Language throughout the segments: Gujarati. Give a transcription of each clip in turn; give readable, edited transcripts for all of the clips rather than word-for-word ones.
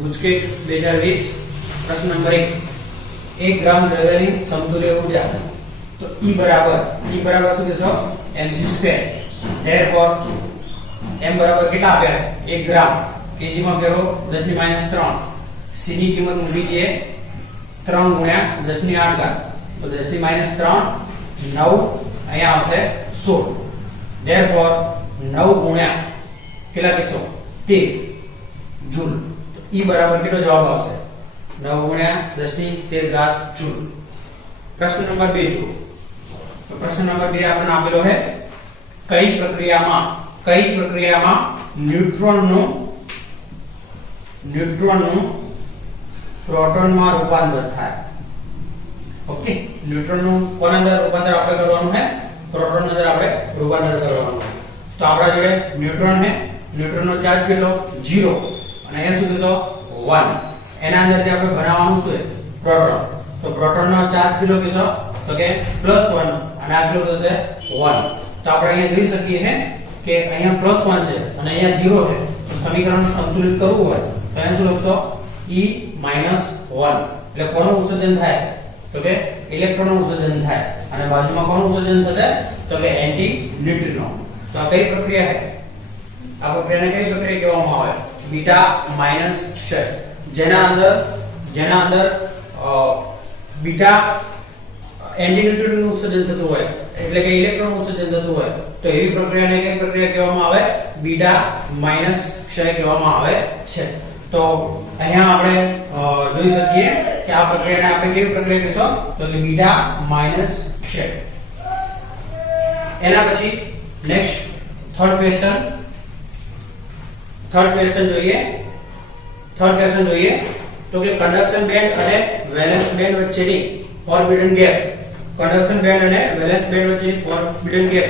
ગુજકેટ 2020 प्रश्न नंबर 1 1 ग्राम द्रव्यની સમતુલ્ય ઊર્જા તો E બરાબર શું કહેશો mc2 therefore m બરાબર કેટલા આપ્યા 1 ગ્રામ kg માં ફેરવો 10 ની -3 c ની કિંમત મૂકી દઈએ 3 ગુણ્યા 10 ની 8 ઘાત તો 10 ની -3 9 અહીંયા આવશે 16 therefore 9 ગુણ્યા કેટલા કહેશો 13 જૂલ તો E બરાબર કેટલો જવાબ આવશે 9 गुणिया 10 ની 13 घात जूल। प्रश्न नंबर 2 जो तो प्रश्न नंबर 2 आपने आपेलो है कई प्रक्रिया में न्यूट्रॉन નું प्रोटॉन में रूपांतर थाय। ओके न्यूट्रॉन નું कोन अंदर रूपांतर आपणे करवानुं है प्रोटॉन अंदर आपणे रूपांतर करवानुं है। तो आपणा जोडे न्यूट्रॉन है न्यूट्रॉन नो चार्ज કેટલો 0 અને અહીંયા શું કહેશો 1 એના અંદરથી આપણે બનાવવાનું શું છે પ્રોટોન તો પ્રોટોનનો ચાર્જ કેટલો કહેશો તો કે +1 અને આ કેટલો થશે 1 તો આપણે અહીંયા જોઈ શકીએ છે કે અહીંયા +1 છે અને અહીંયા 0 છે તો સમીકરણને સંતુલિત કરવું હોય તો અહીંયા શું લખશો E - 1 એટલે કોનું ઉત્સર્જન થાય તો કે ઇલેક્ટ્રોનનું ઉત્સર્જન થાય અને બાજુમાં કોનું ઉત્સર્જન થશે તો કે એન્ટી ન્યુટ્રિનો। તો આ કઈ પ્રક્રિયા છે આ પ્રક્રિયાને કઈ પ્રક્રિયા કહેવામાં આવે બીટા માઈનસ ક્ષય જેના અંદર बीटा एंटी न्यूट्रॉन નું ઉત્સર્જન થતું હોય એટલે કે ઇલેક્ટ્રોન નું ઉત્સર્જન થતું હોય તો એવી પ્રક્રિયાને કઈ પ્રક્રિયા કહેવામાં આવે બીટા માઈનસ ક્ષય કહેવામાં આવે છે। તો અહીંયા આપણે જોઈ શકીએ કે આ પ્રક્રિયાને આપણે કેવી પ્રક્રિયા કહીશું તો કે બીટા માઈનસ ક્ષય। એના પછી નેક્સ્ટ થર્ડ ક્વેશ્ચન જોઈએ तो कि कंडक्शन बैंड અને વેલેન્સ બેન્ડ વચ્ચેની ઓર્બિટલ ગેપ कंडक्शन बैंड અને વેલેન્સ બેન્ડ વચ્ચેની ઓર્બિટલ ગેપ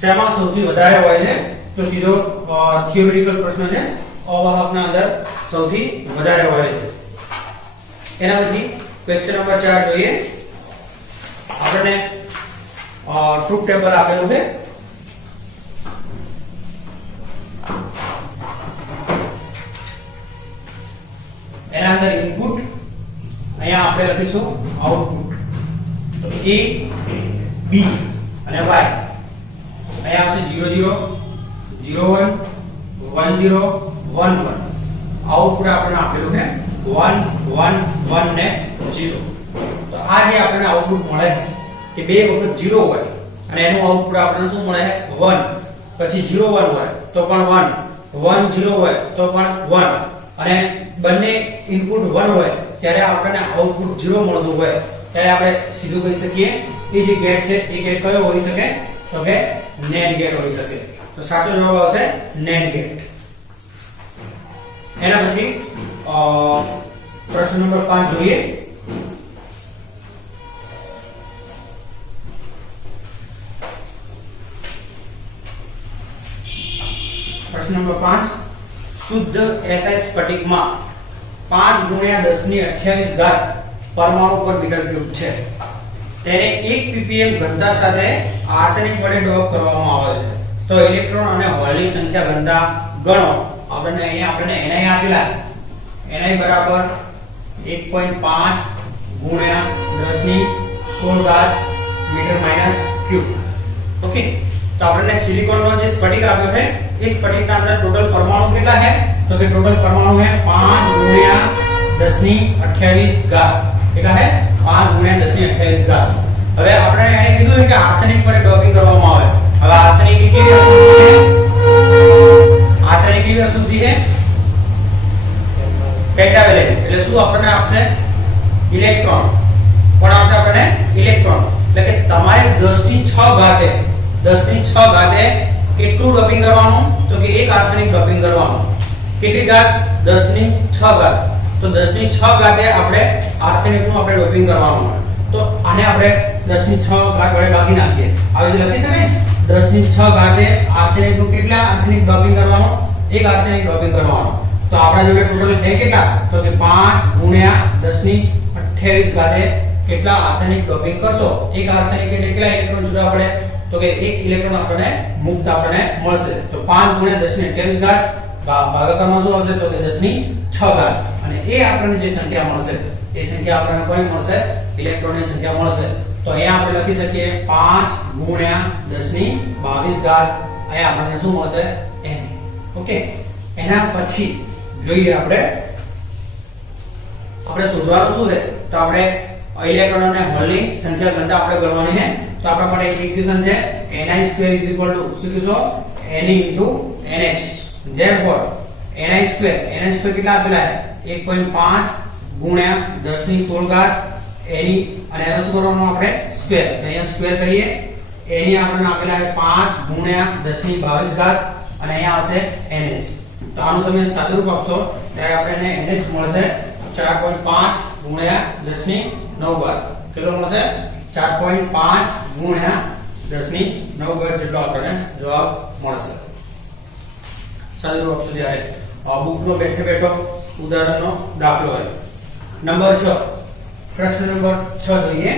શેમાં સૌથી વધારે હોય છે તો સીધો થિયોરિટિકલ પ્રશ્ન છે અવાહકના અંદર સૌથી વધારે હોય છે। એના પછી ક્વેશ્ચન નંબર 4 જોઈએ આપણે ટ્રુથ ટેબલ આપેલું છે એના અંદર ઇનપુટ અહીંયા આપણે લખીશું આઉટપુટ તો a b અને y અહીંયા આવશે 0 0 0 1 1 0 1 1 આઉટપુટ આપણને આપેલું છે 1 1 1 ને 0 તો આ જે આપણને આઉટપુટ મળે કે બે વખત 0 હોય અને એનું આઉટપુટ આપણને શું મળે 1 પછી 0 1 હોય તો પણ 1 1 0 હોય તો પણ 1 અને બંને ઇનપુટ 1 હોય ત્યારે આપણને આઉટપુટ 0 મળતું હોય ત્યારે આપણે સીધું કહી શકીએ કે જે ગેટ છે એ ગેટ કયો હોઈ શકે તો કે NAND ગેટ હોઈ શકે। તો સાચો જવાબ આવશે NAND ગેટ। એના પછી પ્રશ્ન નંબર 5 જોઈએ प्रश्न नंबर 5 शुद्ध SI स्फटिक में 5 गुणिया 10 ની 28 घात परमाणु पर मीटर क्यूब છે તેને 1 ppm ઘનતા સાથે આર્સેનિક વડે ડોપ કરવામાં આવે છે તો ઇલેક્ટ્રોન અને હોલની સંખ્યા ઘનતા ગણો। આપણે Ni આપેલા Ni બરાબર 1.5 ગુણ્યા 10 ની 16 ઘાત મીટર માઈનસ ક્यूब। ओके तो आपने सिलिकॉन નો જે સ્ફટિક આપ્યો છે इस स्फटिक के अंदर टोटल परमाणु कितना है तो कि टोटल परमाणु है 5 गुणिया 10 ની 28 घात કેટલા है 5 गुणिया 10 ની 28 घात। હવે આપણે એને કીધું છે કે આર્સેનિક પર ડોપિંગ કરવામાં આવે। હવે આર્સેનિક ની કેવી અશુદ્ધિ છે આર્સેનિક ની અશુદ્ધિ છે પેન્ટાવેલેન્ટ એટલે શું આપણને આપશે ઇલેક્ટ્રોન પણ આપશે આપણને ઇલેક્ટ્રોન એટલે કે તમારે 10 ની 6 ઘાતે 10 ની 6 ઘાતે કેટલું ડોપિંગ કરવાનું તો કે એક આર્સેનિક ડોપિંગ કરવાનું કેટલી ઘાત 10 ની 6 ઘાત તો 10 ની 6 ઘાતે આપણે આર્સેનિક નું આપણે ડોપિંગ કરવાનું તો આને આપણે 10 ની 6 ઘાત વડે ભાગી નાખીએ આવી રીતે લખી શકાય 10 ની 6 ઘાતે આર્સેનિક નું કેટલા આર્સેનિક ડોપિંગ કરવાનું એક આર્સેનિક ડોપિંગ કરવાનું તો આપણા જોડે ટોટલ છે કેટલા તો કે 5 ગુણ્યા 10 ની 28 ઘાતે કેટલા આર્સેનિક ડોપિંગ કરશો એક આર્સેનિક એટલે કેટલા ઇલેક્ટ્રોન છૂટા પડે तो कि एक इलेक्ट्रॉन आपने मुक्त आपने મળશે तो 5 * 10 ની 28 ઘાત ભાગાકારમાં શું આવશે તો કે 10 ની 6 6 ઘાત અને એ આપણને જે સંખ્યા મળશે એ સંખ્યા આપણને કોઈ મળશે ઇલેક્ટ્રોનની સંખ્યા મળશે તો અહીંયા આપણે લખી શકીએ 5 ગુણ્યા 10 ની 22 ઘાત અહીંયા આપણને શું મળશે n ઓકે એના પછી જોઈએ આપણે શોધવાનું શું છે તો આપણે ઇલેક્ટ્રોન અને હોલની સંખ્યા ઘનતા આપણે ગણવાની છે તો આપણા માટે એક ઇક્વેશન છે ni2 શું કીધું ne nh therefore ni2 કેટલા આપેલા છે 1.5 ગુણ્યા 10 ની 16 ઘાત ni અને એનો શું કરવાનું આપણે સ્ક્વેર તો અહીંયા સ્ક્વેર કરીએ ni આપણને આપેલા છે 5 ગુણ્યા 10 ની 22 ઘાત અને અહીંયા આવશે nh તો આનું તમે સાદુરૂપ આપશો ત્યારે આપણને nh મળશે 4.5 ગુણ્યા 10 ની 9 ઘાત કેટલો મળશે 4.5 ગુણ્યા 10 ની 9 ઘાત જેટલો આપણને જવાબ મળશે સાદુરૂપ આપશો ત્યારે બુકનો બેઠો ઉદાહરણનો દાખલો હોય નંબર 6 પ્રશ્ન નંબર 6 જોઈએ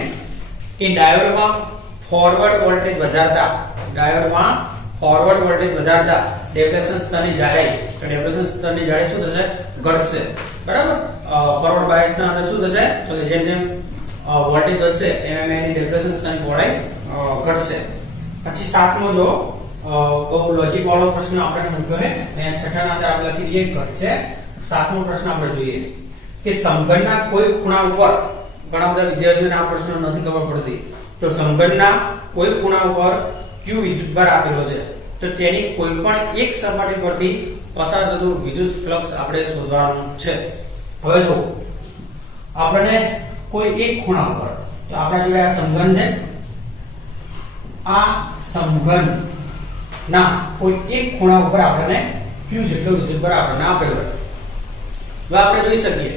કે ડાયોડમાં ફોરવર્ડ વોલ્ટેજ વધારતા ડેપ્રેશન સ્તરની જાડાઈ તો ડેપ્રેશન સ્તરની જાડાઈ શું થશે ઘટશે બરાબર ફોરવર્ડ બાયસ ના અંદર શું થશે તો કે જેમ વોલ્ટેજ વધશે એમ એની ડેપ્રેશન સ્તરની પહોળાઈ ઘટશે પછી સાતમો જો બહુ લોજિક વાળો પ્રશ્ન આપણે મૂક્યો છે અહીંયા છઠ્ઠા ના અંદર આપણે લખી દઈએ ઘટશે સાતમો પ્રશ્ન આપણે જોઈએ કે સમઘનના કોઈ ખૂણા ઉપર ઘણા બધા વિદ્યાર્થીઓને આ પ્રશ્ન નથી ખબર પડતી તો સમઘનના કોઈ ખૂણા ઉપર q વિદ્યુતભાર આપેલો છે તો તેની કોઈ પણ એક સપાટી પરથી પસાર થતું વિદ્યુત ફ્લક્સ આપણે શોધવાનું છે હવે જો આપણને કોઈ એક ખૂણા ઉપર તો આપણા જોડે આ સમઘન છે આ સમઘન ના કોઈ એક ખૂણા ઉપર આપણને q જેટલો વિદ્યુતભાર આપણને આપેલો છે હવે આપણે જોઈ શકીએ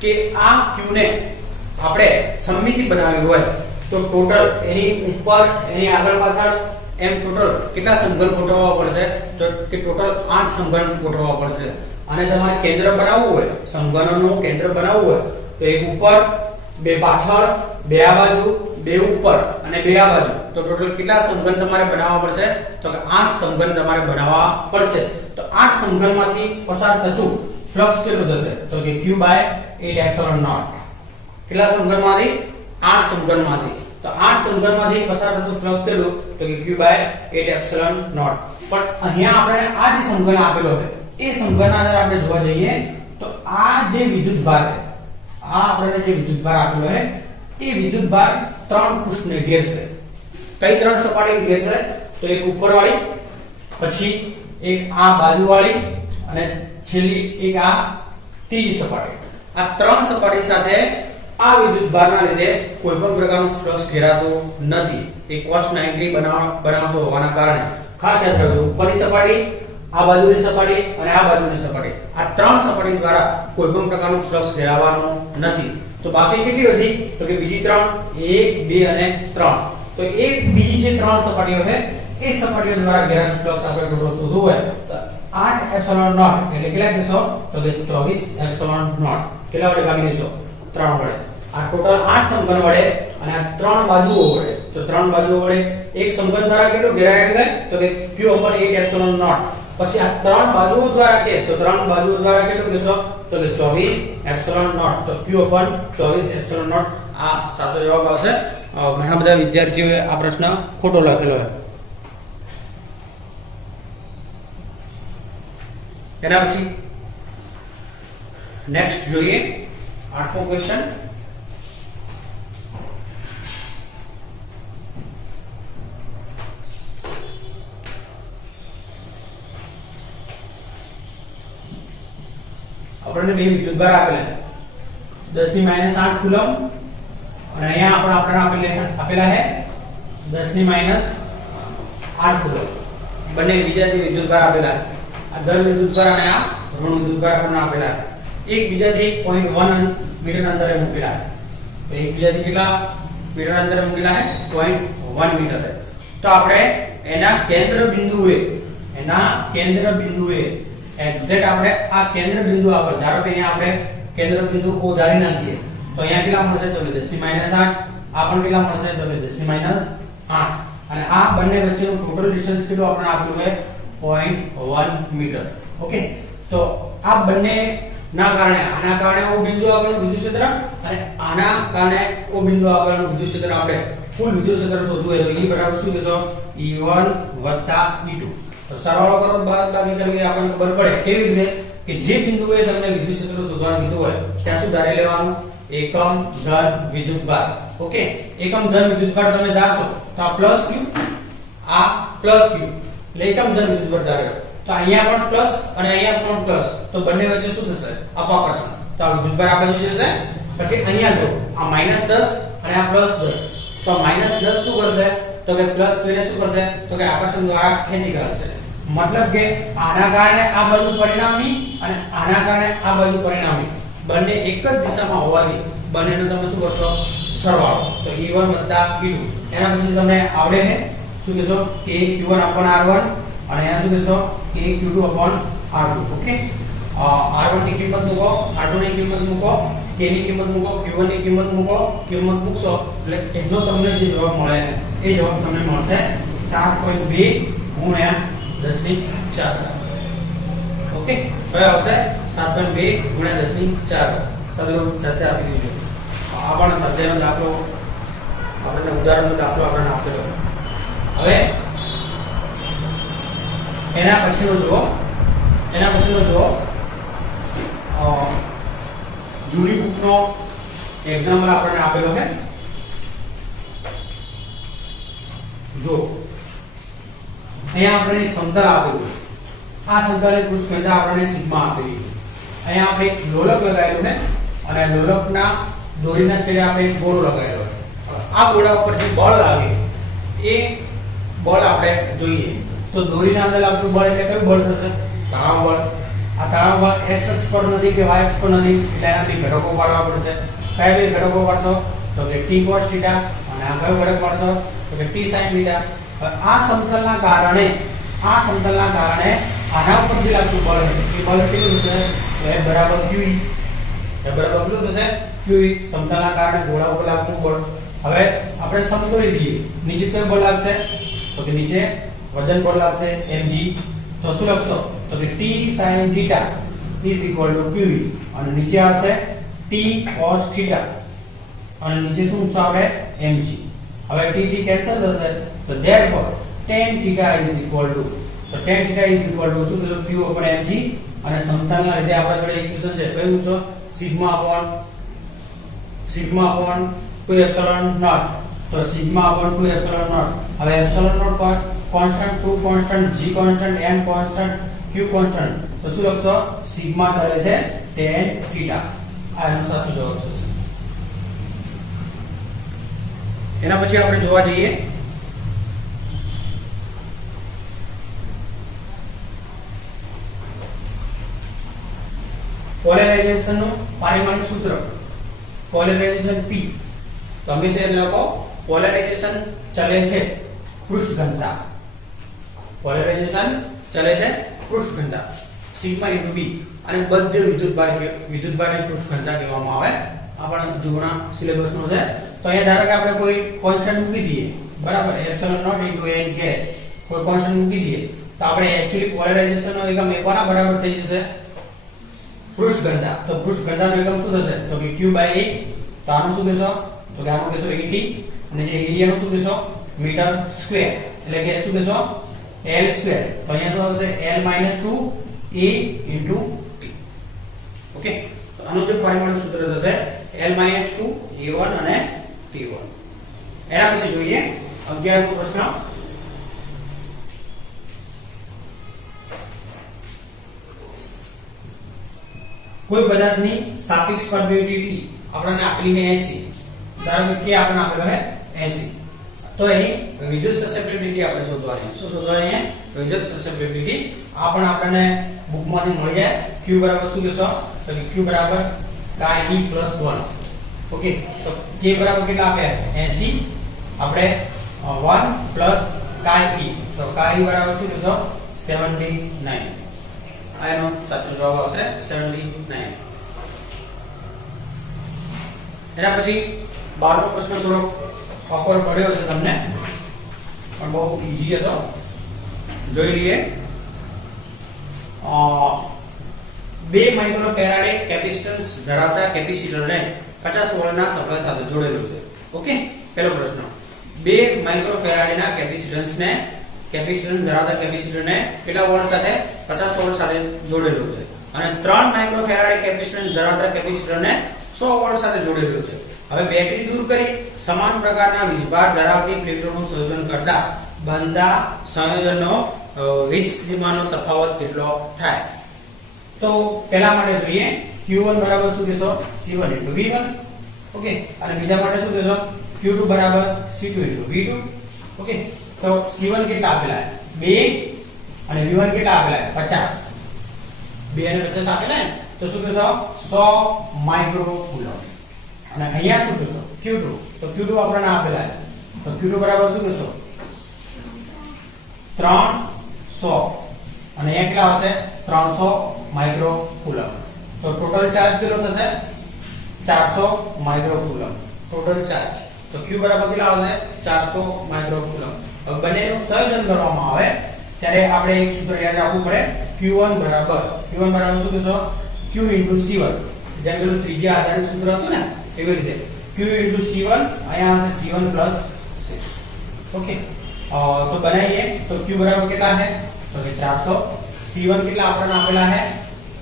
કે આ q ને આપણે સમમિતિ બનાવી હોય તો ટોટલ એની ઉપર એની આગળ પાછળ એમ ટોટલ કેટલા સમઘન ગોઠવવા પડશે તો કે ટોટલ 8 સમઘન ગોઠવવા પડશે અને તમારે કેન્દ્ર બનાવવું હોય સમઘનોનું કેન્દ્ર બનાવવું હોય તો એક ઉપર બે પાછળ બે આ બાજુ બે ઉપર અને બે આ બાજુ તો ટોટલ કેટલા સમઘન તમારે બનાવવા પડશે તો કે 8 સમઘન તમારે બનાવવા પડશે તો 8 સમઘનમાંથી પસાર થતું ફ્લક્સ કેટલું થશે તો કે q/8ε0 કેટલા સમઘનમાંથી 8 સમઘનમાંથી તો 8 સમઘનમાંથી પસાર થતું ફ્લક્સ કેટલું તો કે q/8ε0 પણ અહીંયા આપણે આ જે સમઘન આપેલો છે એ સમઘનના અંદર આપણે જોવા જઈએ તો આ જે વિદ્યુતભાર છે આ આપણને જે વિદ્યુતભાર આપેલો છે એ વિદ્યુતભાર ત્રણ પૃષ્ઠને ઘેરશે કઈ ત્રણ સપાટી ઘેરશે તો એક ઉપરવાળી પછી એક આ બાજુવાળી અને છેલ્લી એક આ ત્રીજી સપાટી આ ત્રણ સપાટી સાથે આ વિદ્યુતભારના લીધે કોઈ પણ પ્રકારનું ફ્લક્સ ઘેરાતો નથી એ cos 90 બનાવતો હોવાના કારણે ખાસ યાદ રાખજો ઉપરની સપાટી આ બાજુની સપાટી અને આ બાજુની સપાટી આ ત્રણ સપાટી દ્વારા કોઈ પણ પ્રકારનું ફ્લક્સ ઘેરાવાનું નથી તો બાકી કેટલી વધી તો કે બીજી ત્રણ 1 2 અને 3 તો એક બીજી જે ત્રણ સપાટીઓ છે એ સપાટીઓ દ્વારા ઘેરાતું ફ્લક્સ આપણે ટોટલ શોધવું હોય તો 8 એપ્સિલોન નોટ એટલે કેટલા કહેશો તો કે 24 એપ્સિલોન નોટ કેટલા વડે ભાગી દેશો 3 વડે આ ટોટલ 8 સમઘન વડે અને આ ત્રણ બાજુઓ વડે તો ત્રણ બાજુઓ વડે એક સમઘન દ્વારા કેટલું ઘેરાયેલું છે તો કે q/8 એપ્સિલોન નોટ પછી આ ત્રણ બાજુઓ દ્વારા કે તો ત્રણ બાજુઓ દ્વારા કેટલું કહેશો તો કે 24 એપ્સિલોન નોટ તો q/24 એપ્સિલોન નોટ આ સાચો જવાબ આવશે ઘણા બધા વિદ્યાર્થીઓએ આ પ્રશ્ન ખોટો લખેલો છે એના પછી નેક્સ્ટ જોઈએ આઠમો ક્વેશ્ચન આપણને બે વિદ્યુતભાર આપેલા 10 ની -8 કુલમ અને અહીંયા આપણને આપેલા છે 10 ની -8 કુલમ બંને બીજા જે વિદ્યુતભાર આપેલા આ ધન વિદ્યુતભાર અને આ ઋણ વિદ્યુતભાર આપણને આપેલા એકબીજાથી 0.1 મીટર અંતરે મૂકેલા તો એકબીજાથી કેટલા મીટર અંતરે મૂકેલા છે 0.1 મીટર તો આપણે એના કેન્દ્ર બિંદુએ એક્ઝેક્ટ આપણે આ કેન્દ્ર બિંદુ પર ધારો કે અહીંયા આપણે કેન્દ્ર બિંદુ ઓ ધારી નાખીએ તો અહીંયા કેટલા મળશે તો 10 ની -8 આ પણ કેટલા મળશે તો 10 ની -8 અને આ બંને વચ્ચેનું ટોટલ ડિસ્ટન્સ કેટલું આપણે આપ્યું છે 0.1 મીટર ઓકે તો આ બંને ના કારણે આના કારણે ઓ બિંદુ આગળનું વિદ્યુત ક્ષેત્ર અને આના કારણે ઓ બિંદુ આગળનું વિદ્યુત ક્ષેત્ર આપણે કુલ વિદ્યુત ક્ષેત્ર શોધવું હોય તો E બરાબર શું કહેશો E1 E2 તો સરવાળો કરો બાદબાકી કરવી આપણને ખબર પડે કેવી રીતે કે જે બિંદુએ તમને વિદ્યુત ક્ષેત્ર શોધવાનું કીધું હોય ત્યાં શું ધારી લેવાનું એકમ ધન વિદ્યુતભાર ઓકે એકમ ધન વિદ્યુતભાર તમે ધારશો તો આ પ્લસ q આ પ્લસ q એટલે એકમ ધન વિદ્યુતભાર ધાર્યો તો અહીંયા પણ પ્લસ અને અહીંયા પણ પ્લસ તો બંને વચ્ચે શું થશે અપાકર્ષણ તો આ વિદ્યુતભાર આપણે જોઈ જશે પછી અહીંયા જો આ -10 અને આ +10 તો -10 શું કરશે તો કે પ્લસ q ને શું કરશે તો કે આકર્ષણ દ્વારા ખેંચી કાઢશે मतलब કે આના કારણે આ બાજુ પરિણામી અને આના કારણે આ બાજુ પરિણામી બંને એક જ દિશામાં હોવાથી બંનેનો તમે શું કરશો સરવાળો તો E1 q2 એના પછી તમને આવડે છે શું કહેશો કે q1 r1 અને અહીંયા શું કહેશો કે q2 r2 ઓકે r1 ની કિંમત મૂકો r2 ની કિંમત મૂકો k ની કિંમત મૂકો q1 ની કિંમત મૂકો કિંમત મૂકશો એટલે એનો તમને જે જવાબ મળે એ જવાબ તમને મળશે 7.2 ગુણ્યા 10⁴ ઓકે હવે આવશે 7.2 ગુણ્યા 10⁴ તમે જાતે આપી દીજો આ પણ સ્વાધ્યાયનો દાખલો આપણને ઉદાહરણનો દાખલો આપણને આપેલો હવે એના પછીનો જુઓ જૂની બુકનો એક્ઝામ્પલ આપણને આપેલો છે જો અહીંયા આપણે એક સમતલ આપેલું આ સમતલની પૃષ્ઠ આપણને સિગ્મા આપેલી અહીંયા આપણે એક લોલક લગાવેલું છે અને લોલકના દોરીના છેડે આપણે એક ગોળો લગાવેલો છે આ ગોળા ઉપર જે બળ લાગે એ બળ આપણે જોઈએ તો દોરીના અંદર લાગતું બળ એટલે કયું બળ થશે તણાવ બળ આ તણાવ બળ x અક્ષ પર નથી કે y અક્ષ પર નથી એટલે એના બે ઘટકો પાડવા પડશે કયા બે ઘટકો પાડશો તો કે t cos θ અને આ કયો ઘટક પાડશો તો કે t sin θ આ સમતલના કારણે આના ઉપર જે લાગતું બળ છે એ બળ કેટલું છે F બરાબર QE F બરાબર કેટલું થશે QE સમતલના કારણે ગોળા ઉપર લાગતું બળ હવે આપણે સમતોલી દઈએ નીચે કયું બળ લાગશે તો કે નીચે વજન બળ લાગશે mg તો શું લખશો તો કે t sin θ QE અને નીચે આવશે t cos θ અને નીચે શું છે આપણે mg હવે t કેન્સલ થશે તો therefore tan θ તો tan θ શું થશે q mg અને સમતલના લીધે આપણા જોડે ઇક્વેશન છે કયું છે સિગ્મા અપોન 2 એપ્સિલોન નોટ તો સિગ્મા અપોન 2 એપ્સિલોન નોટ હવે epsilon naught constant 2 constant g constant n constant q constant તો શું લખશો સિગ્મા ચાલે છે tan θ આ એનો સાચો જવાબ થશે એના પછી આપણે જોવા જઈએ પોલેરાઇઝેશન નું પારિમાણિક સૂત્ર પોલેરાઇઝેશન P તમે છે લખો પોલેરાઇઝેશન ચલે છે પૃષ્ઠ ઘનતા પોલેરાઇઝેશન ચલે છે પૃષ્ઠ ઘનતા સિગ્મા * B અને બધે વિદ્યુતભારની પૃષ્ઠ ઘનતા કહેવામાં આવે આપણા જૂના સિલેબસ નો છે તો અહીંયા ધારો કે આપણે કોઈ કોન્સ્ટન્ટ મૂકી દઈએ બરાબર એપ્સિલોન નોટ * n કે કોઈ કોન્સ્ટન્ટ મૂકી દઈએ તો આપણે એક્ચ્યુઅલી પોલેરાઇઝેશન નો એકમ કોના બરાબર થઈ જશે પૃષ્ઠ ઘનતા તો પૃષ્ઠ ઘનતાનો એકમ શું થશે તો કે q/a તો આનું શું કહેશો તો કે આનું કહેશો AD અને જે એરિયાનું શું કહેશો મીટર સ્ક્વેર એટલે કે શું કહેશો l સ્ક્વેર તો અહીંયા શું થશે l - 2a * t ઓકે તો આનું જે પરિમાણિક સૂત્ર થશે l - 2 a1 અને t1 એના પછી જોઈએ 11મો પ્રશ્ન કોઈ પદાર્થની સાપેક્ષ પરમિટિવિટી આપણને આપેલી છે 80 ધારો કે આપણને આપેલો છે 80 તો એની વિદ્યુત સસેપ્ટિબિલિટી આપણે શોધવાની શું શોધવાની છે વિદ્યુત સસેપ્ટિબિલિટી આપણને બુકમાંથી મળી જાય q બરાબર શું કહેશો તો q બરાબર chi e + 1 ઓકે તો k બરાબર કેટલા આપ્યા 80 આપણે 1 + chi e તો chi e બરાબર શું કહેશો 79 આનો સાચો જવાબ આવશે 79 એના પછી 12મો પ્રશ્ન થોડો ઓકવર્ડ પડ્યો છે તમને પણ બહુ ઈઝી હતો જોઈ લઈએ 2 માઇક્રોફેરાડે કેપેસિટન્સ ધરાવતા કેપેસિટરને 50 વોલ્ટના સપ્લાય સાથે જોડેલું છે. ઓકે, પહેલો પ્રશ્ન. 2 માઇક્રોફેરાડેના કેપેસિટન્સ ધરાવતા કેપેસિટરને કેટલા વોલ્ટ સાથે 50 વોલ્ટ સાથે જોડેલું છે અને 3 માઇક્રોફેરાડે કેપેસિટન્સ ધરાવતા કેપેસિટરને 100 વોલ્ટ સાથે જોડેલું છે. હવે બેટરી દૂર કરી સમાન પ્રકારના વીજભાર ધરાવતી પ્લેટોનું સંયોજન કરતા બનતા સંયોજનનો વીજ સ્થિતિમાનનો તફાવત કેટલો થાય? તો પહેલા માટે જોઈએ Q1 બરાબર શું કહેશો? C1 * V1. ઓકે, અને બીજા માટે શું કહેશો? Q2 બરાબર C2 * V2. ઓકે, તો C1 કેટલા આપેલા છે? 2 અને V1 કેટલા આપેલા છે? 50. 2 અને 50 આપેલા છે તો શું કહેશો? 100 માઇક્રો કુલમ. અને અહીંયા શું કહેશો? Q2. તો Q2 આપણને આપેલા છે તો Q2 બરાબર શું કહેશો? 300 અને અહીંયા કેટલા આવશે? 300 માઇક્રો કુલમ. તો ટોટલ ચાર્જ કેટલો થશે? 400 માઇક્રો કુલમ ટોટલ ચાર્જ. તો Q બરાબર કેટલા આવશે? 400 માઇક્રો કુલમ. હવે બંનેનું સંયોજન કરવામાં આવે ત્યારે આપણે એક સૂત્ર યાદ રાખવું પડે. Q1 બરાબર શું કહેશો? Q * C1. જેમ પેલું ત્રિજ્યા આધારિત સૂત્ર હતું ને એવી રીતે Q * C1 અહીંયા હશે C1 + 6. ઓકે, તો બનાવીએ તો Q બરાબર કેટલા છે? તો કે 400. C1 કેટલા આપણને આપેલા છે?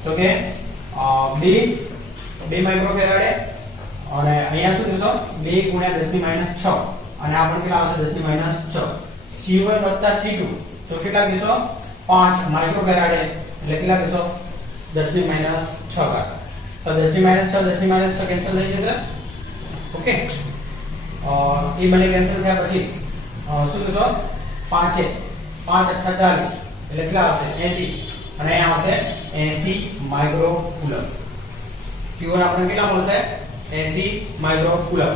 તો કે 2 માઇક્રોફેરાડે અને અહીંયા શું કહેશો? 2 × 10⁻6 અને આ પણ કેટલા આવશે? 10⁻6. C1 + C2 તો કેટલા કહેશો? 5 માઇક્રોફેરાડે એટલે કેટલા કહેશો? 10⁻6. તો 10⁻6 કેન્સલ થઈ જશે. ઓકે, એ બંને કેન્સલ થયા પછી શું કહેશો? 5 × 8 = 40 એટલે કેટલા આવશે? 80 અને અહીંયા આવશે 80 માઇક્રો કુલમ. Q1 આપણને કેટલા મળશે? 80 માઇક્રો કુલમ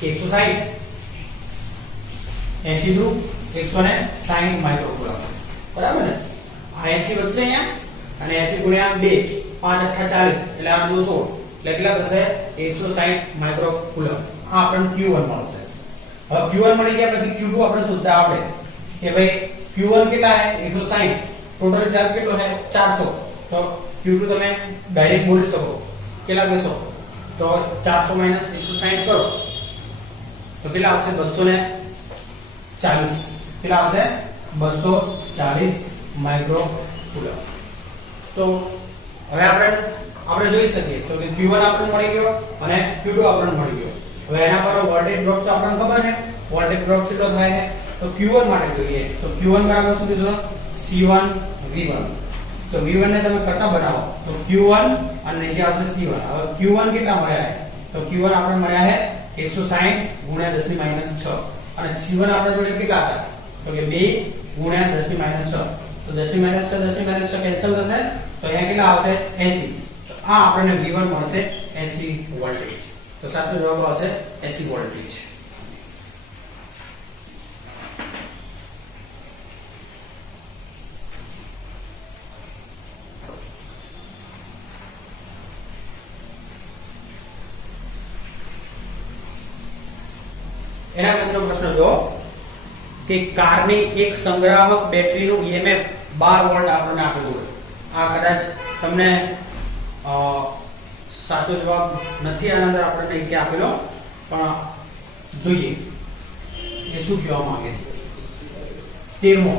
કે 160. 80 દુ 160 માઇક્રો કુલમ. બરાબર ને? આ 80 વધશે અહીંયા અને 80 × 2 5 × 8 = 40 એટલે આ 200 એટલે કેટલા થશે? 160 માઇક્રો કુલમ. આ આપણને Q1 મળશે. હવે Q1 મળી ગયા પછી Q2 આપણે શોધતા આવડે કે ભાઈ Q1 કેટલા છે? 160. ટોટલ ચાર્જ કેટલો છે? 400. તો Q2 તમે ડાયરેક્ટ બોલી શકો. કેટલા કહેશો? તો 400 - 160 કરો તો કેટલા આવશે? 240. કેટલા આવશે? 240 માઇક્રો કુલમ. તો હવે આપણે જોઈ શકીએ તો કે Q1 આપણને મળી ગયો અને Q2 આપણને મળી ગયો. હવે એના પર વોલ્ટેજ ડ્રોપ તો આપણને ખબર છે. વોલ્ટેજ ડ્રોપ કેટલો થાય છે? તો Q1 માટે જોઈએ તો Q1 બરાબર શું કહેશો? C1 V1. તો V1 ને તમે કરતા બનાવો તો Q1 અને નીચે આવશે C1. હવે Q1 કેટલા મળ્યા છે? તો Q1 આપણે મળ્યા છે 160 × 10⁻6 અને C1 આપણે જોડે કેટલા હતા? તો કે 2 × 10⁻6. તો 10⁻6 કેન્સલ થશે તો અહીંયા કેટલા આવશે? 80. તો આ આપણને V1 મળશે 80 વોલ્ટેજ. તો સાચો જવાબ આવશે 80 વોલ્ટેજ. એના પછીનો પ્રશ્ન જો કે કારની એક સંગ્રાહક બેટરીનું EMF 12 વોલ્ટ આપણને આપેલું છે. આ કદાચ તમને સાચો જવાબ નથી આના અંદર આપણને કે આપેલો પણ જોઈએ એ શું કહેવા માંગે છે. 13મો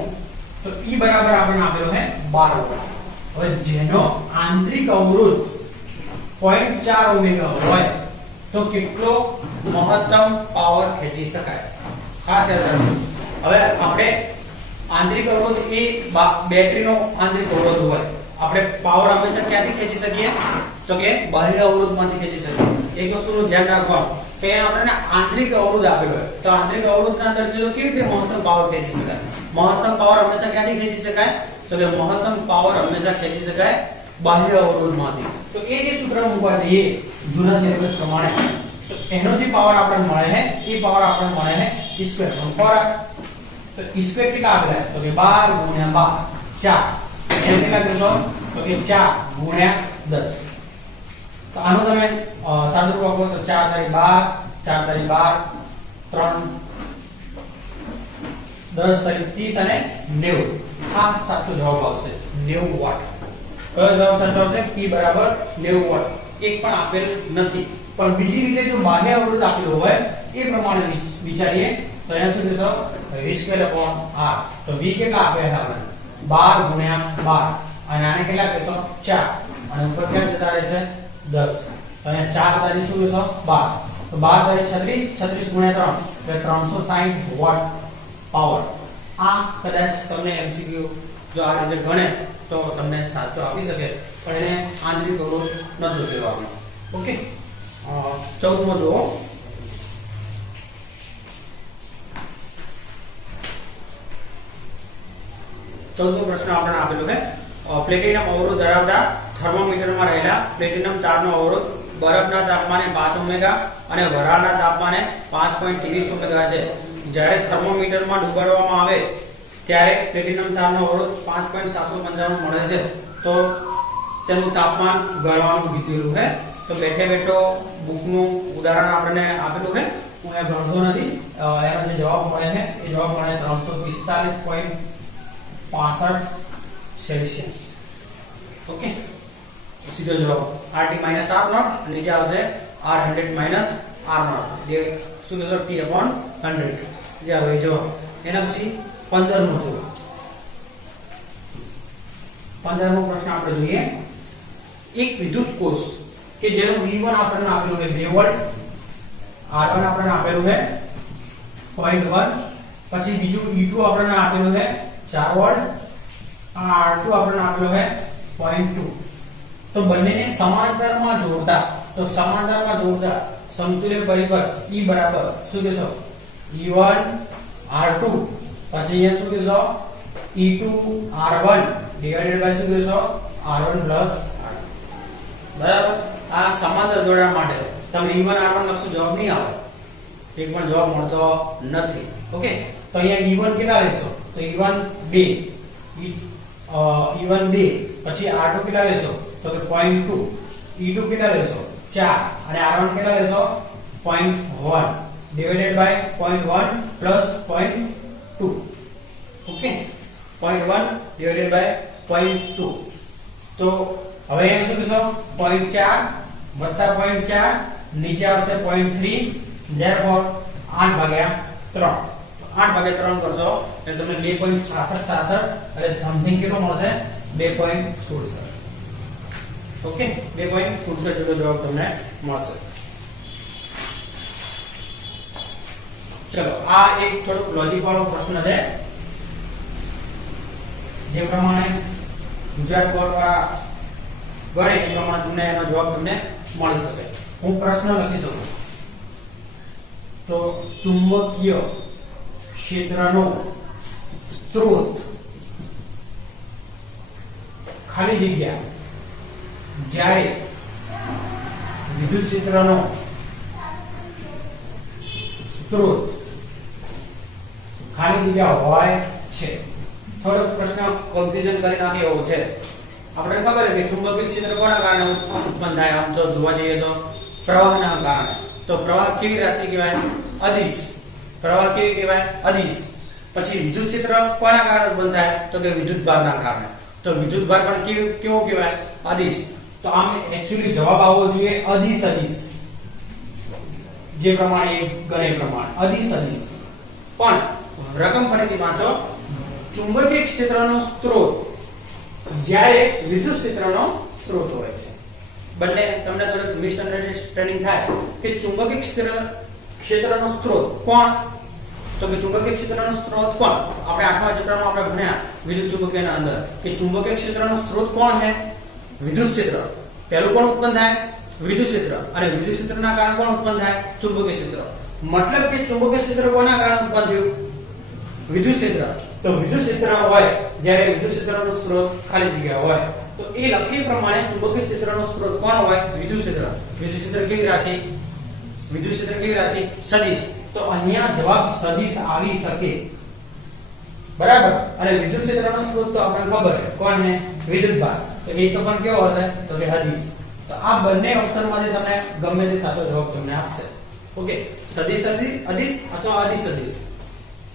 તો E બરાબર આપણને આપેલો છે 12 વોલ્ટ. હવે જેનો આંતરિક અવરોધ 0.4 ઓહ્મ હોય તો કેટલો મહત્તમ પાવર ખેંચી શકાય? ખાસ યાદ રાખજો. હવે આપણે આંતરિક અવરોધ એ બેટરીનો આંતરિક અવરોધ હોય. આપણે પાવર હંમેશા ક્યાંથી ખેંચી શકીએ? તો કે બાહ્ય અવરોધમાંથી ખેંચી શકીએ. એક વસ્તુનું ધ્યાન રાખવાનું કે આપણને આંતરિક અવરોધ આપેલો હોય તો આંતરિક અવરોધના અંદરથી કેવી રીતે મહત્તમ પાવર ખેંચી શકાય? મહત્તમ પાવર હંમેશા ક્યાંથી ખેંચી શકાય? તો કે મહત્તમ પાવર હંમેશા ખેંચી શકાય બાહ્ય અવરોધમાંથી. તો એ જે સૂત્ર મૂકવા જઈએ જૂના સિલેબસ પ્રમાણે તો એનોથી પાવર આપણને મળે છે એ પાવર આપણને મળે છે E² પાવર. તો E² કેટલા આપેલા? તો કે 12 × 12 4. એમ કેટલા કરશો? તો કે 4 × 10. તો આનો તમે સાદું રૂપ આપો તો 4 × 12 4 × 12 3 10 × 30 અને 90. આ સાચો જવાબ આવશે 90 વોટ. કયો જવાબ સાચો આવશે? P બરાબર 90 વોટ. એક પણ આપેલ નથી, પણ બીજી રીતે જો બાહ્ય અવરોધ આપેલો હોય એ પ્રમાણે વિચારીએ તો અહીંયા શું થશે? v²/r. તો v કેટલા આપે છે આપણે? 12 ગુણ્યા 12 અને આને કેટલા કહેશો? 4 અને ઉપર કેટલા જતા રહેશે? 10. તો અહીંયા 4 તારી શું કહેશો? 12. તો 12 તારી 36, 36 ગુણ્યા 3 એટલે 360 વોટ પાવર. આ કદાચ તમને MCQ જો આ રીતે ગણે તો તમને સાચો આપી શકે, પણ એને આંતરિક અવરોધ નતો કહેવાનો. ઓકે, 14મો જુઓ. ચૌદમો પ્રશ્ન આપણને આપેલો છે પ્લેટિનમ અવરોધ ધરાવતા થર્મોમીટરમાં રહેલા પ્લેટિનમ તારનો અવરોધ બરફના તાપમાને 5 ઓમેગા અને વરાળના તાપમાને 5.30 ઓમેગા છે. જ્યારે થર્મોમીટરમાં ડુબાડવામાં આવે ત્યારે પ્લેટિનમ તારનો અવરોધ 5.795 મળે છે. તો તેનું તાપમાન ગણવાનું કીધેલું છે. તો બેઠે બેઠો બુકનું ઉદાહરણ આપણને આપેલું છે, હું એ ભણતો નથી. એનો જે જવાબ મળે છે એ જવાબ મળે 345.65 સેલ્સિયસ. ઓકે, સીધો જવાબ RT - R0 નીચે આવશે R100 - R0 જે શું કહેશો? T/100 જે આવે જવાબ. એના પછી 15મો જુઓ. 15મો પ્રશ્ન આપણે જોઈએ. એક વિદ્યુત કોષ કે જેનું V1 આપણને આપેલું છે 2 વોલ્ટ, R1 આપણને આપેલું છે 0.1, પછી બીજું E2 આપણને આપેલું છે 4 વોલ્ટ, R2 આપણને આપેલું છે 0.2. તો બંનેને સમાંતરમાં જોડતા સમતુલ્ય પરિબળ E બરાબર શું કહેશો? E1 R2 પછી અહીંયા શું કહેશો? E2 R1 ડિવાઇડેડ બાય શું કહેશો? R1 plus R2. બરાબર. આ સમાંતર જોડાણ માટે તમે E1 R1 લખશો, જવાબ નહીં આવે, એક પણ જવાબ મળતો નથી. ઓકે, તો અહીંયા E1 કેટલા લેશો? તો E1 2, E1 2, પછી R2 કેટલા લેશો? તો કે 0.2, E2 કેટલા લેશો? 4 અને R1 કેટલા લેશો? 0.1 divided by 0.1 plus 0.2. Okay, 0.1 divided by 0.2. તો હવે અહીંયા શું કહેશો? 0.4 વત્તા 0.4 નીચે આવશે 0.3, therefore 8/3. 8/3 કરશો એટલે તમને 2.66 એટલે સમથિંગ કેટલો મળશે? 2.67. ઓકે, 2.67 જેટલો જવાબ તમને મળશે. ચલો, આ એક થોડું લોજિક વાળો પ્રશ્ન છે, જે પ્રમાણે ગુજરાત બોર્ડ વાળા ગણે એ પ્રમાણે તમને એનો જવાબ તમને મળી શકે. હું પ્રશ્ન લખી શકું તો ચુંબકીય ક્ષેત્રનો સ્ત્રોત ખાલી જગ્યા જ્યારે વિદ્યુત ક્ષેત્રનો સ્ત્રોત ખાલી જગ્યા હોય છે. થોડોક પ્રશ્ન કન્ફ્યુઝન કરી નાખે એવો છે. આપણે ખબર છે કે ચુંબકીય ક્ષેત્ર કોના કારણે ઉત્પન્ન થાય? આમ તો જોવા જઈએ તો પ્રવાહના કારણે. તો પ્રવાહ કેવી રાશિ કહેવાય? અદિશ. પ્રવાહ કેવી કહેવાય? અદિશ. પછી વિદ્યુત ક્ષેત્ર કોના કારણે ઉત્પન્ન થાય? તો કે વિદ્યુતભારના કારણે. તો વિદ્યુતભાર પણ કેવો કહેવાય? અદિશ. તો આમ એક્ચ્યુઅલી જવાબ આવવો જોઈએ અદિશ અદિશ, જે પ્રમાણે ગણે પ્રમાણે અદિશ અદિશ. પણ રકમ ફરીથી વાંચો. ચુંબકીય ક્ષેત્રનો સ્ત્રોત જ્યારે વિદ્યુત ક્ષેત્રનો સ્ત્રોત હોય છે. બંને તમને થોડું મિસઅન્ડરસ્ટેન્ડિંગ થાય કે ચુંબકીય ક્ષેત્રનો સ્ત્રોત કોણ? તો કે ચુંબકીય ક્ષેત્રનો સ્ત્રોત કોણ? આપણે 8મા ચેપ્ટરમાં આપણે ભણ્યા વિદ્યુત ચુંબકીયના અંદર કે ચુંબકીય ક્ષેત્રનો સ્ત્રોત કોણ છે? વિદ્યુત ક્ષેત્ર. પહેલું કોણ ઉત્પન્ન થાય? વિદ્યુત ક્ષેત્ર. અને વિદ્યુત ક્ષેત્રના કારણે કોણ ઉત્પન્ન થાય? ચુંબકીય ક્ષેત્ર. મતલબ કે ચુંબકીય ક્ષેત્ર કોના કારણે ઉત્પન્ન થયું? વિદ્યુત ક્ષેત્ર. તો વિદ્યુત ક્ષેત્ર હોય જ્યારે વિદ્યુત ક્ષેત્રનો સ્ત્રોત ખાલી જગ્યા હોય તો એ લખી પ્રમાણે ચુંબકીય ક્ષેત્રનો સ્ત્રોત કોણ હોય? વિદ્યુત ક્ષેત્ર. વિદ્યુત ક્ષેત્ર કેવી રાશિ? વિદ્યુત ક્ષેત્ર કેવી રાશિ? સદિશ. તો અહીંયા જવાબ સદિશ આવી શકે. બરાબર. અને વિદ્યુત ક્ષેત્રનો સ્ત્રોત તો આપણને ખબર છે કોણ છે? વિદ્યુતભાર. તો એ તો પણ કેવો હશે? તો કે અદિશ. તો આ બંને ઓપ્શનમાંથી તમને ગમે તે સાચો જવાબ તમને આપશે. ઓકે, સદિશ અદિશ અથવા અદિશ અદિશ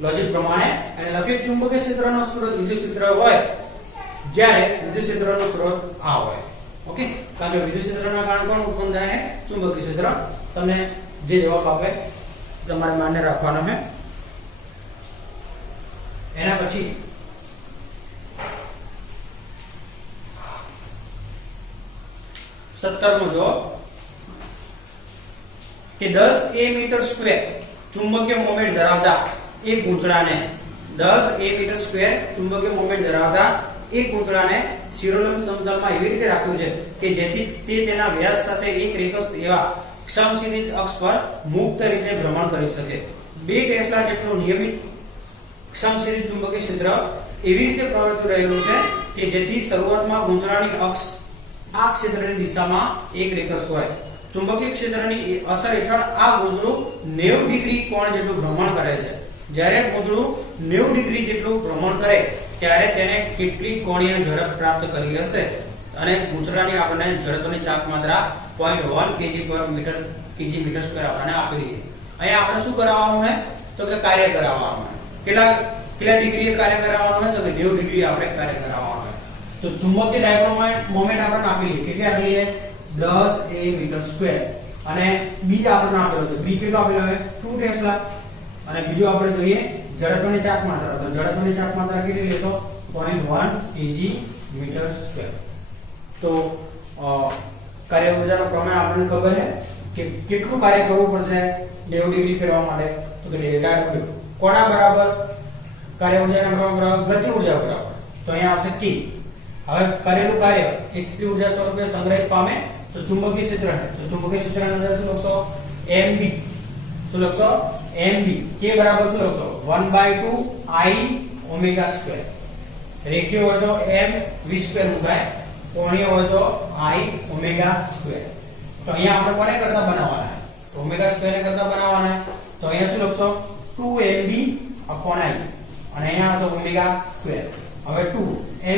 લોજિક પ્રમાણે. અને લખ્યું ચુંબકીય ક્ષેત્રનો સ્ત્રોત વિદ્યુત ક્ષેત્ર હોય જ્યારે વિદ્યુત ક્ષેત્રનો સ્ત્રોત આ હોય. ઓકે, કારણ કે વિદ્યુત ક્ષેત્રના કારણે કોણ ઉત્પન્ન થાય છે? ચુંબકીય ક્ષેત્ર. તમને જે જવાબ આપે તમારે માન્ય રાખવાનો છે. એના પછી 17મો જવાબ કે 10 a મીટર સ્ક્વેર ચુંબકીય મોમેન્ટ ધરાવતા એક ગૂંચળાને 10 a મીટર સ્ક્વેર ચુંબકીય મોમેન્ટ ધરાવતા એક ગૂંચળાને શિરોલંબ સમતલમાં એવી રીતે રાખ્યું છે કે જેથી તે તેના વ્યાસ સાથે એક રેખસ્થ એવા સમક્ષિતિજ અક્ષ પર મુક્ત રીતે ભ્રમણ કરી શકે. 2 ટેસ્લા જેટલું નિયમિત સમક્ષિતિજ ચુંબકીય ક્ષેત્ર એવી રીતે પ્રવર્તી રહેલું છે કે જેથી શરૂઆતમાં ગૂંચળાની અક્ષ આ ક્ષેત્રની દિશામાં એક રેખસ્થ હોય. ચુંબકીય ક્ષેત્રની અસર હેઠળ આ ગૂંચળું 90 ડિગ્રી કોણ જેટલું ભ્રમણ કરે છે. જ્યારે ગૂંચળું 90 ડિગ્રી જેટલું ભ્રમણ કરે ત્યારે તેને કેટલી કોણીય ઝડપ પ્રાપ્ત કરી હશે? અને ગૂંચળાની આપણને ઝડપની ચાપ માત્રા 0.1 kg/m² આપણને આપેલી છે. અહીંયા આપણે શું કરાવવાનું છે? તો કે કાર્ય કરાવવાનું છે. કેટલા ડિગ્રીએ કાર્ય કરાવવાનું છે? તો કે 90 ડિગ્રી આપણે કાર્ય કરાવવાનું છે. તો ચુંબકીય ડાયપોલ મોમેન્ટ આપણને આપેલી છે. કેટલી આપેલી છે? 10 a મીટર સ્ક્વેર. અને બી આપણને આપેલો છે. બી કેટલો આપેલો છે? 2 ટેસ્લા. અને બીજો આપણે જોઈએ જડત્વની ચાપ માત્રા. તો જડત્વની ચાપ માત્રા કેટલી લેશો? 0.1 kg/m². તો કાર્ય ઊર્જાનો પ્રમાણ આપણને ખબર છે કે કેટલું કાર્ય કરવું પડશે 90 ડિગ્રી ફેરવા માટે? તો કે ડેલ્ટા W. કોના બરાબર? કાર્ય ઊર્જાના બરાબર ગતિ ઊર્જા બરાબર. તો અહીંયા આવશે k. હવે કરેલું કાર્ય સ્થિતિ ઊર્જા સ્વરૂપે સંગ્રહિત પામે તો ચુંબકીય ક્ષેત્ર છે. તો ચુંબકીય ક્ષેત્રની અંદર શું લખશો? mb. શું લખશો? mb. k બરાબર શું લખશો? 1/2 I ω². રેખીય હોય તો m v² મુકાય, કોણીય હોય તો I ω². તો અહીંયા આપણે કોને કરતા બનાવવાના? તો ω² ને કરતા બનાવવાના. તો અહીંયા શું લખશો? 2mb/I. અને અહીંયા આવશે ω². હવે 2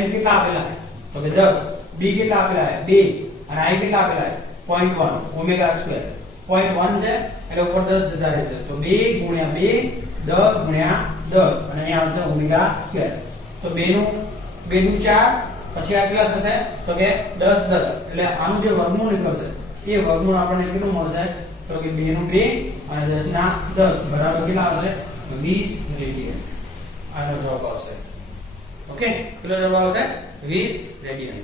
m કેટલા આપેલા છે? તો કે 10. b કેટલા આપેલા છે? 2. અને I કેટલા આપેલા છે? 0.1 ω². 0.1 છે એટલે ઉપર 10 જતા રહેશે. તો 2 × 2 10 × 10 અને અહીંયા આવશે ω². તો 2 નું 4 પછી આ કેટલા થશે? તો કે 10 10 એટલે આનું જે વર્ગમૂળ નીકળશે એ વર્ગમૂળ આપણને કેટલું મળશે? તો કે 2 નું 2 અને 10 ના 10 બરાબર કેટલા આવશે? 20 રેડિયન. આનો જવાબ આવશે. ઓકે, કેટલો જવાબ આવશે? 20 રેડિયન.